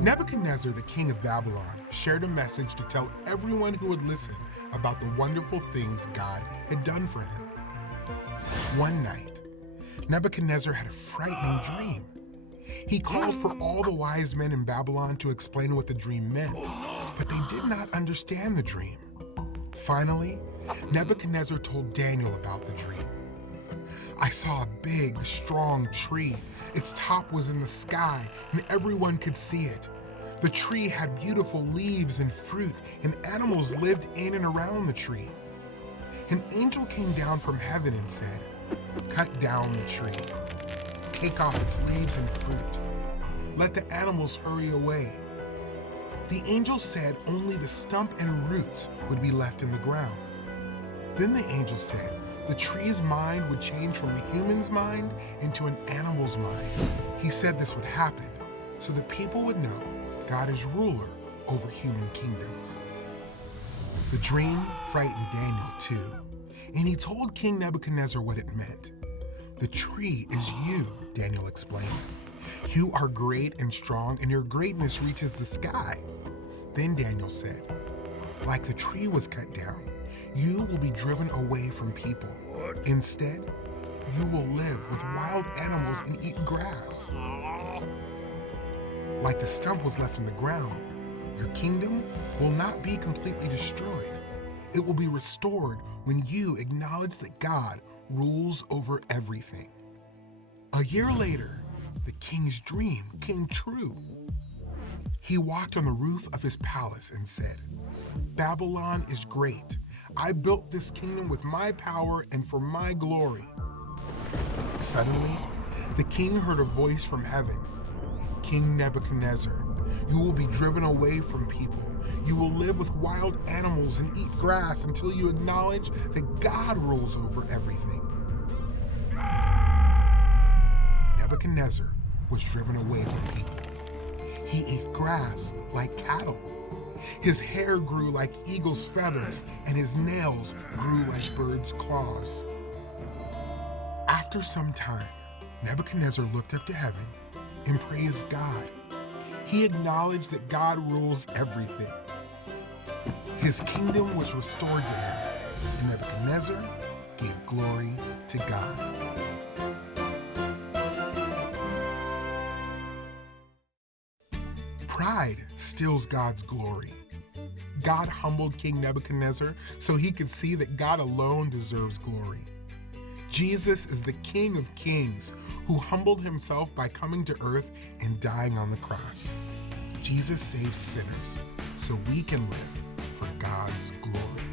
Nebuchadnezzar, the king of Babylon, shared a message to tell everyone who would listen about the wonderful things God had done for him. One night, Nebuchadnezzar had a frightening dream. He called for all the wise men in Babylon to explain what the dream meant, but they did not understand the dream. Finally, Nebuchadnezzar told Daniel about the dream. I saw a big, strong tree. Its top was in the sky, and everyone could see it. The tree had beautiful leaves and fruit, and animals lived in and around the tree. An angel came down from heaven and said, "Cut down the tree. Take off its leaves and fruit. Let the animals hurry away." The angel said only the stump and roots would be left in the ground. Then the angel said the tree's mind would change from a human's mind into an animal's mind. He said this would happen so that people would know God is ruler over human kingdoms. The dream frightened Daniel too, and he told King Nebuchadnezzar what it meant. "The tree is you," Daniel explained. "You are great and strong, and your greatness reaches the sky." Then Daniel said, "Like the tree was cut down, you will be driven away from people. Instead, you will live with wild animals and eat grass. Like the stump was left in the ground, your kingdom will not be completely destroyed. It will be restored when you acknowledge that God rules over everything." A year later, the king's dream came true. He walked on the roof of his palace and said, "Babylon is great. I built this kingdom with my power and for my glory." Suddenly, the king heard a voice from heaven. "King Nebuchadnezzar, you will be driven away from people. You will live with wild animals and eat grass until you acknowledge that God rules over everything." Nebuchadnezzar was driven away from people. He ate grass like cattle. His hair grew like eagle's feathers, and his nails grew like birds' claws. After some time, Nebuchadnezzar looked up to heaven and praised God. He acknowledged that God rules everything. His kingdom was restored to him, and Nebuchadnezzar gave glory to God. Pride steals God's glory. God humbled King Nebuchadnezzar so he could see that God alone deserves glory. Jesus is the King of Kings who humbled himself by coming to earth and dying on the cross. Jesus saves sinners so we can live for God's glory.